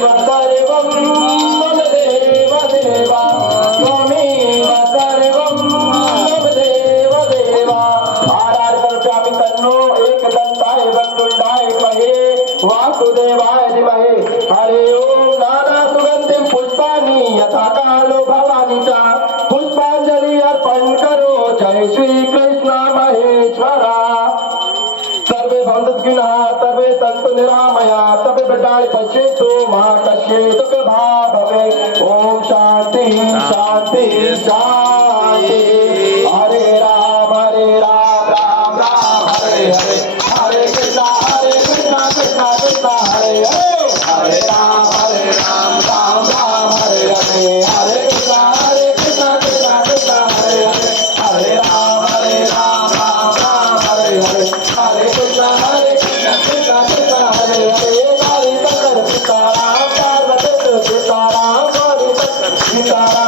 सर्वं मम देव देवा त्वमेव सर्वं मम देव देवा आराधनामि तन्नो एकदन्ताय वक्रतुण्डाय महे वासुदेवाय धीमहि हरि ओम नाना सुगन्धिं पुष्पाणि यथा कालो भवानी च पुष्पांजलि अर्पण करो जय श्री कृष्ण महेश्वरा सर्वे भवन्तु सर्वे सन्तु निरामया सर्वे बिड्डाणि पश्यन्तु मा कश्चित् दुःखभा भवे ओम शांति शांति शांति हरे राम राम राम हरे हरे हरे कृष्णा कृष्णा कृष्णा हरे हरे हरे राम राम राम हरे हरे हरे कृष्णा कृष्णा कृष्णा हरे हरे हरे राम राम राम हरे हरे हरे कृष्णा कृष्णा कृष्णा हरे हरे हरे शंकर सीताराम पार्वती सीताराम हरे सीताराम